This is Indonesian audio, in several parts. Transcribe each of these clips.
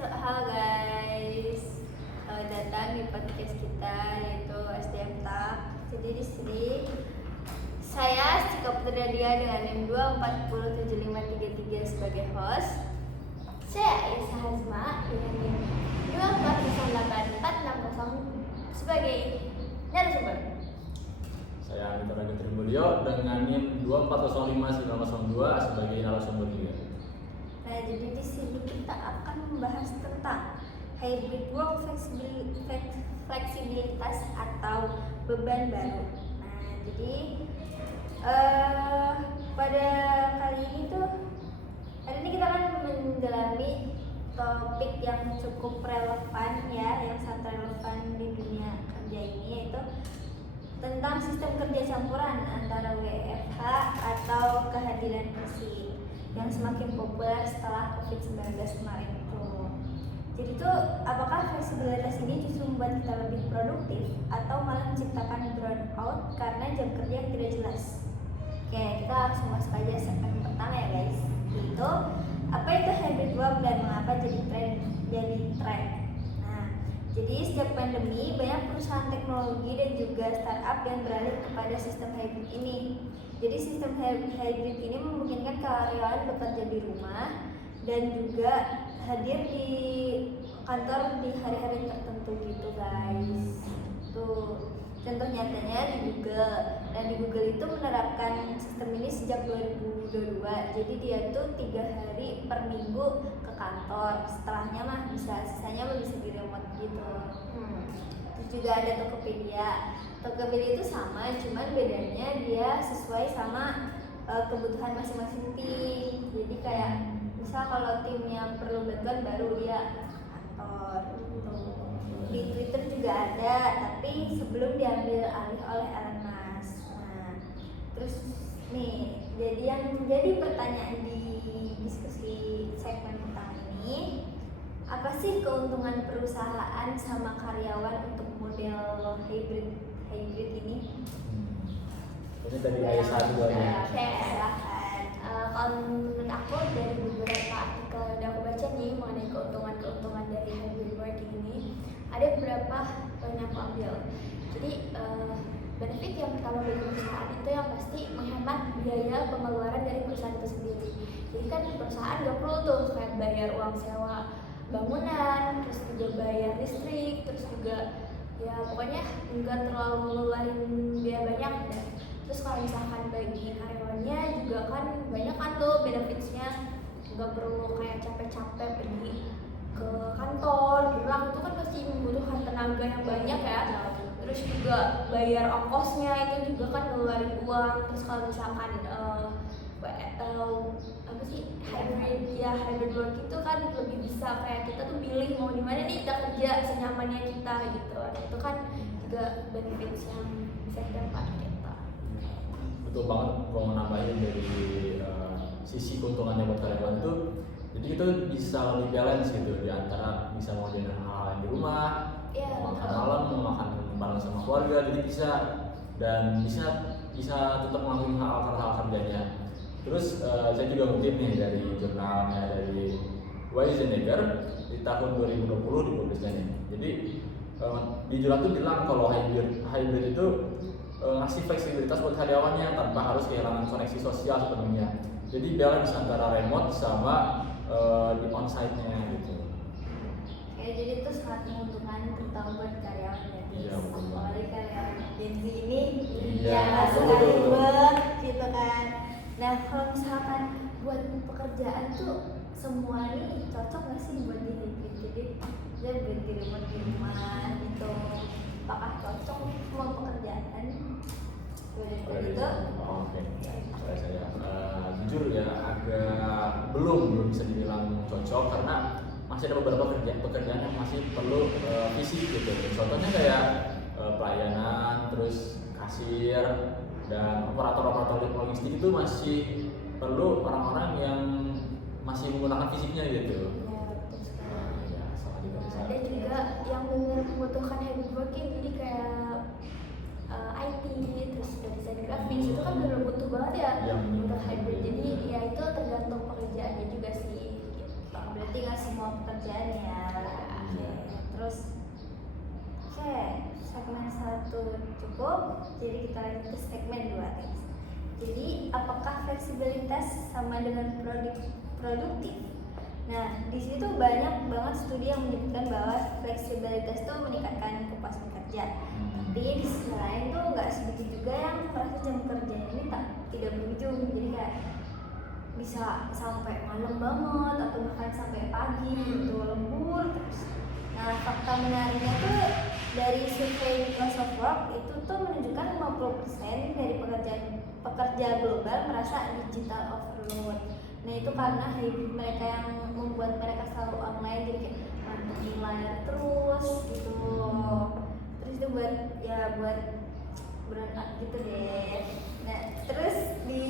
halo guys. Selamat datang di podcast kita yaitu SDM Talk. Jadi di sini saya Cika Putradia dengan NIM 2407533 sebagai host. Saya Aisyah Hazma dengan NIM 2408460 sebagai narasumber. Saya Anita Raga Trimulyo dengan NIM 2405902 sebagai narasumber juga. Nah, jadi di sini kita akan membahas tentang hybrid work fleksibilitas atau beban baru. Nah, jadi pada kali ini kita akan mendalami topik yang cukup relevan ya, yang sangat relevan di dunia kerja ini, yaitu tentang sistem kerja campuran antara WFH atau kehadiran fisik yang semakin populer setelah COVID-19 kemarin itu. Jadi apakah fleksibilitas ini justru membuat kita lebih produktif atau malah menciptakan burnout karena jam kerja yang tidak jelas? Oke, kita langsung masuk aja segmen pertama ya guys. Itu apa itu hybrid work dan mengapa jadi tren? Nah, jadi sejak pandemi banyak perusahaan teknologi dan juga startup yang beralih kepada sistem hybrid ini. Jadi sistem hybrid ini memungkinkan karyawan bekerja di rumah dan juga hadir di kantor di hari-hari tertentu gitu guys. Tuh contoh nyatanya di Google, dan di Google itu menerapkan sistem ini sejak 2022. Jadi dia tuh 3 hari per minggu ke kantor, setelahnya mah sisanya bisa di remote gitu. Terus juga ada Tokopedia itu sama, cuman bedanya dia sesuai sama kebutuhan masing-masing tim. Jadi kayak misal kalau tim yang perlu bantuan baru dia kantor gitu. Di Twitter juga ada, tapi sebelum diambil alih oleh Elon Musk. Nah, terus nih, jadi pertanyaan di diskusi segmen pertama ini, apa sih keuntungan perusahaan sama karyawan untuk model hybrid ini? Ini tadi Aisyah dulu ya. Silahkan. Kalau menurut aku dari beberapa artikel yang aku baca nih mengenai keuntungan dari hybrid working ini, ada beberapa yang aku ambil. Jadi benefit yang pertama bagi perusahaan itu yang pasti menghemat biaya pengeluaran dari perusahaan itu sendiri. Jadi kan perusahaan gak perlu tuh kayak bayar uang sewa bangunan, terus juga bayar listrik, terus juga ya pokoknya nggak terlalu ngeluarin biaya banyak. Dan terus kalau misalkan bagi karyawannya juga kan banyak kan tuh benefitsnya, nggak perlu kayak capek-capek pergi ke kantor gerak, itu kan pasti membutuhkan tenaga yang banyak ya. Terus juga bayar ongkosnya itu juga kan ngeluarin uang. Terus kalau misalkan hybrid work itu kan lebih bisa kayak kita tuh pilih mau di mana nih kita kerja senyamannya kita gitu. Itu kan juga benefits yang bisa kita dapat kita. Betul banget, kalau mau nambahin dari sisi keuntungannya buat karyawan itu, jadi itu bisa lebih balance gitu di antara bisa ngelakuin hal-hal yang di rumah, mau makan malam, mau makan bareng sama keluarga, jadi bisa tetap ngelakuin hal-hal kerjanya. Terus saya juga ngutip nih dari jurnalnya dari Weisenegger di tahun 2020 dipubliskan nih. Jadi di jurnal itu bilang kalau hybrid itu ngasih fleksibilitas buat karyawannya tanpa harus kehilangan koneksi sosial sepenuhnya. Jadi balance antara remote sama di onsite-nya gitu. Oke, jadi itu sangat menguntungkan terutama buat karyawan ya. Iya, betul. Apalagi karyawan Gen Z ini Iya, nggak suka betul. ribet gitu kan. Nah, kalau misalkan buat pekerjaan tuh semua ini cocok nggak sih buat di hybrid? Jadi dia berhenti remote di rumah gitu. Apakah cocok semua pekerjaan? Gitu. Oke. Saya jujur ya agak belum bisa dibilang cocok karena masih ada beberapa pekerjaan yang masih perlu fisik gitu. Contohnya kayak pelayanan, terus kasir, dan operator logistik itu masih perlu orang-orang yang masih menggunakan fisiknya gitu. Ya, salah juga. Ada juga yang benar membutuhkan hybrid working, jadi kayak IT, terus desain grafis itu kan benar butuh banget ya untuk hybrid. Jadi ya itu tergantung pekerjaannya juga sih. Gitu. berarti nggak semua pekerjaan ya. Oke. Terus oke, segmen 1 cukup, jadi kita lanjut ke segmen 2 guys. Jadi apakah fleksibilitas sama dengan produktif? Nah, di situ banyak banget studi yang menyebutkan bahwa fleksibilitas itu meningkatkan kepuasan kerja. Tapi di sisi lain tuh nggak sedikit juga yang merasa jam kerjanya ini tidak berujung. Jadi kayak bisa sampai malam banget atau bahkan sampai pagi gitu, lembur terus. Nah, fakta menariknya tuh dari survei Microsoft Work itu tuh menunjukkan 50% dari pekerja global merasa digital overload. Nah, itu karena habit mereka yang membuat mereka selalu online, jadi kayak mantengin layar terus gitu. Terus itu buat berat gitu deh. Nah, terus di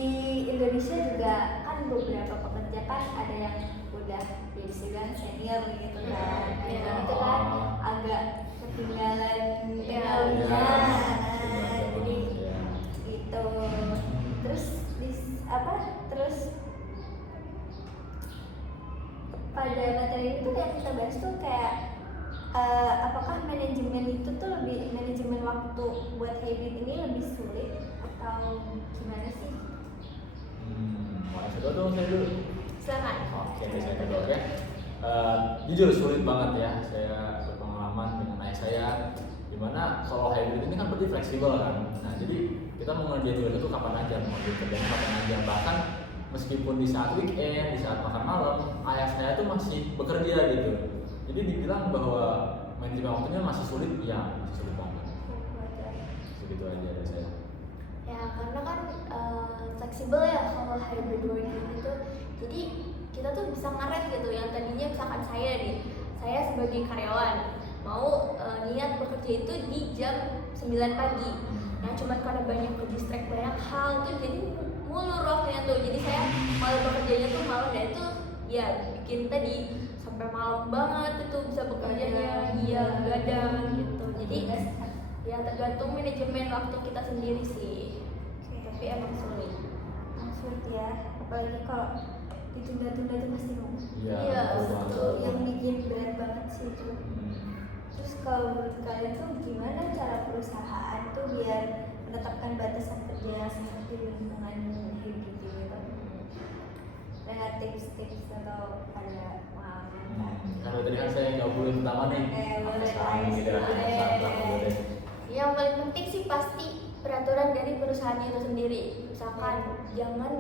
Indonesia juga kan beberapa pekerja kan ada yang udah jadi sedang senior gitu kan. Nah, itu kan agak ketinggalan teknologinya. Jadi gitu. Terus terus pada materi itu yang kita bahas tuh kayak apakah manajemen waktu buat habit ini lebih sulit atau gimana sih? Saya dulu. Silakan. Oke, saya dulu ya. Jujur sulit banget ya. Saya berpengalaman dengan ayah saya, dimana kalau hybrid ini kan berarti fleksibel kan. Nah, jadi kita mau ngerjain itu kapan aja, mau ngerjain kerjaan kapan aja. Bahkan meskipun di saat weekend, di saat makan malam, ayah saya tuh masih bekerja gitu. Jadi dibilang bahwa manajemen waktunya masih sulit, ya masih sulit banget. Segitu aja dari saya. Ya karena kan fleksibel ya kalau hybrid working itu, jadi kita tuh bisa ngaret gitu. Yang tadinya misalkan saya sebagai karyawan mau niat bekerja itu di jam 9 pagi. Nah cuman karena banyak distract banyak hal tuh jadi mulur waktunya tuh, jadi saya malah bekerjanya tuh malam, dan itu ya bikin tadi sampai malam banget itu bisa bekerjanya, iya gadang gitu. Jadi ya tergantung manajemen waktu kita sendiri sih. Tapi emang sulit ya, apalagi kalau ditunda-tunda itu pasti nunggu. Iya, itu yang bikin berat banget sih itu. Terus kalau menurut kalian tuh gimana cara perusahaan tuh biar menetapkan batasan kerja seperti lingkungan hidup gitu? Ada tips-tips atau ada pengalaman? Kalau tadi kan saya nggak boleh pertama nih. Yang paling penting sih pasti peraturan dari perusahaan itu sendiri. Misalkan jangan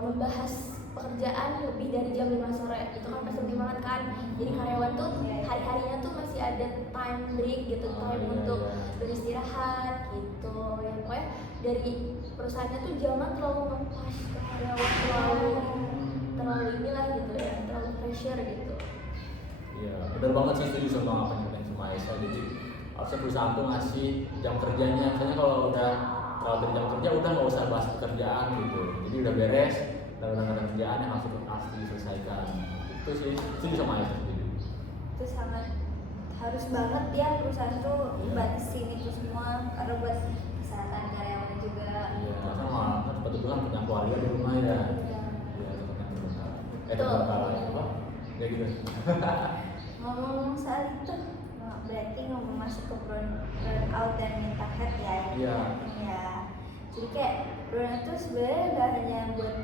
membahas pekerjaan lebih dari jam 5 sore. Itu kan pasti penting banget kan. Jadi karyawan tuh hari-harinya tuh masih ada time break gitu, time untuk beristirahat gitu. Ya pokoknya dari perusahaannya tuh jangan terlalu nge-push ke karyawan, terlalu inilah gitu ya, terlalu pressure gitu. Iya, benar banget sih, setuju sama apa yang dibilang sama Aisyah. Jadi harusnya perusahaan tuh ngasih jam kerjanya. Misalnya kalau udah dari jam kerja udah nggak usah bahas pekerjaan gitu. Jadi udah beres, udah ada kerjaan yang harus diselesaikan. Itu sih, setuju sama Aisyah sendiri. Itu sangat harus banget ya perusahaan tuh batasin itu semua karena buat kesehatan karyawan juga. Iya, sama kan kebetulan punya keluarga di rumah ya. Iya, teman-teman. Apa? Ya gitu. Ngomong soal itu, berarti ngomong masuk ke burnout dan mental health ya. Iya. Ya. Jadi kayak burnout itu sebenarnya nggak hanya buat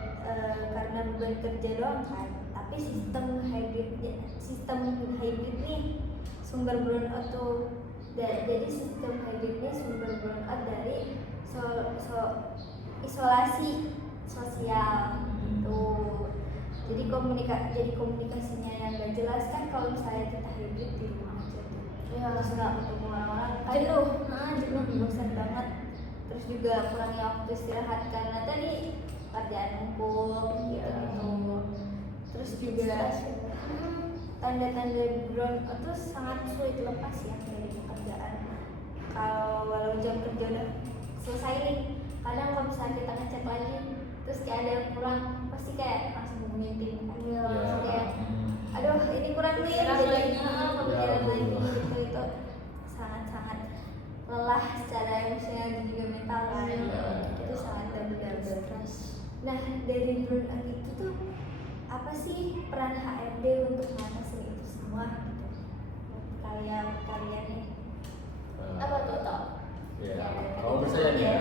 karena beban kerja doang kan, tapi sistem hybrid nih sumber burnout tuh. Jadi sistem hybrid ini sumber burnout dari isolasi sosial tuh. Jadi komunikasinya yang gak jelas kan kalau misalnya kita hybrid di rumah aja tuh. Ya harus nggak ketemu orang-orang kan jenuh, bosan banget. Terus juga kurangnya waktu istirahat karena tadi kerjaan numpuk gitu. Terus juga tanda-tanda burnout itu sangat sulit lepas ya dari pekerjaan. Walau jam kerja udah selesai nih, kadang kalau misalnya kita ngecek lagi terus kayak ada yang kurang, pasti kayak langsung hubungin tim kan, langsung kayak aduh ini kurang nih, jadi kepikiran lagi gitu. Itu sangat-sangat lelah secara emosional dan juga mental kan. Itu sangat benar-benar stres. Nah dari burnout itu tuh apa sih peran HRD untuk mengatasi itu semua gitu? Kalian nih. Apa tuh Tok? Ya, kalau menurut saya nih ya,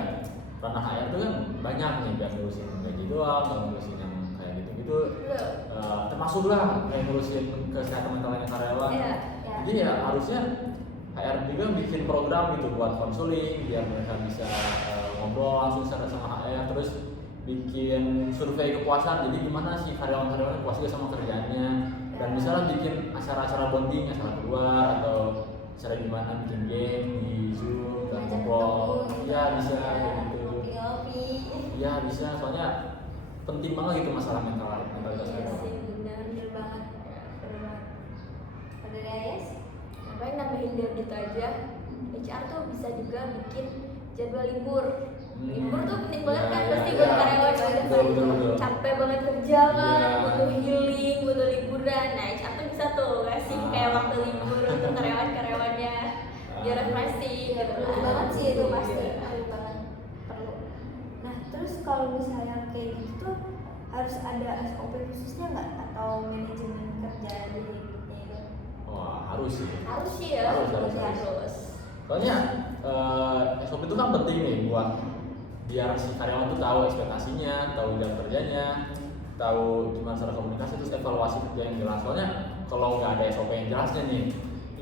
ranah HR itu kan banyak nih, biar ngurusin gaji doang, atau ngurusin yang kayak gitu-gitu. Termasuk lah kayak ngurusin kesehatan mentalnya karyawan. Iya. Jadi ya harusnya HR juga bikin program gitu buat konseling biar mereka bisa ngobrol langsung secara sama HR, terus bikin survei kepuasan. Jadi gimana sih karyawan-karyawan puas juga sama kerjaannya, dan misalnya bikin acara-acara bonding, acara keluar atau acara gimana bikin game di Zoom dan ngobrol. Iya bisa kayak gitu. Ngopi-ngopi. Iya bisa, soalnya penting banget gitu masalah mentalitas Iya karyawan. sih, benar. Bener banget. Ada dari Ayes? Paling nambahin dari itu aja, HR tuh bisa juga bikin jadwal libur. Libur tuh penting banget kan, pasti buat karyawan udah Betul. capek banget kerja kan, Iya. butuh healing, butuh liburan. Nah, HR tuh bisa tuh ngasih kayak waktu libur untuk karyawan-karyawannya biar refreshing Iya, gitu. perlu banget sih itu pasti. Iya. Perlu banget. Perlu. Nah, terus kalau misalnya kayak gitu tuh harus ada SOP khususnya nggak atau manajemen kerja di hidupnya itu? Wah harus sih. Harus sih ya, Harus. Soalnya SOP itu kan penting nih buat biar si karyawan tuh tahu ekspektasinya, tahu jam kerjanya, tahu gimana cara komunikasi, terus evaluasi kerja yang jelas. Soalnya kalau nggak ada SOP yang jelasnya nih,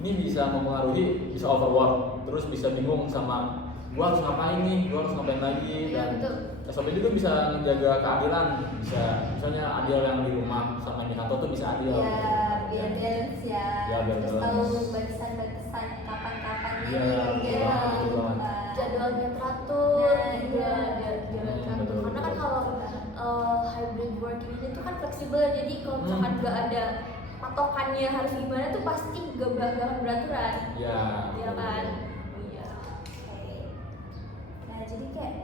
ini bisa mempengaruhi, bisa overwork, terus bisa bingung sama gua harus ngapain nih, gua harus ngapain lagi. Iya, Dan betul. SOP juga bisa menjaga keadilan, bisa misalnya adil yang di rumah sama yang di kantor tuh bisa adil. Ya, biar balance ya. Ya, biar Terus balance. tahu batasan-batasan kapan-kapan Iya, betul banget. Jadwalnya teratur Nah, juga iya. biar teratur. Betul. Karena kan kalau hybrid working ini tuh kan fleksibel, jadi kalau misalkan nggak ada patokannya harus gimana tuh pasti gak akan beraturan. Ya. Iya kan? Iya. Oke. Nah, jadi kayak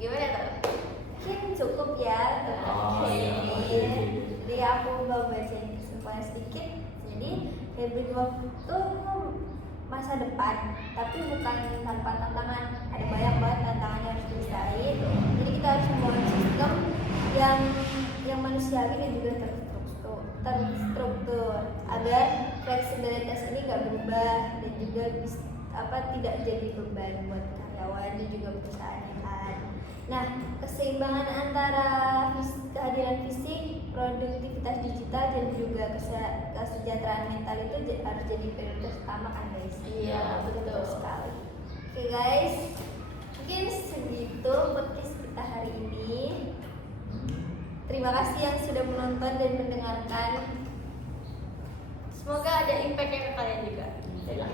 Gimana tuh? mungkin cukup ya. Oh, iya. Oke. Jadi aku mau bacain kesimpulan sedikit. Jadi hybrid work itu masa depan, tapi bukan tanpa tantangan. Ada banyak banget tantangan yang harus diselesain. Jadi kita harus membangun sistem yang manusiawi dan juga terstruktur agar fleksibilitas ini nggak berubah dan juga tidak jadi beban buat karyawan dan juga perusahaan yang lain. Nah, keseimbangan antara kehadiran fisik, produktivitas digital dan juga kesejahteraan mental itu harus jadi prioritas utama kan guys? Iya, betul sekali. Oke guys, mungkin segitu podcast kita hari ini. Terima kasih yang sudah menonton dan mendengarkan. Semoga ada impact-nya ke kalian juga. Iya.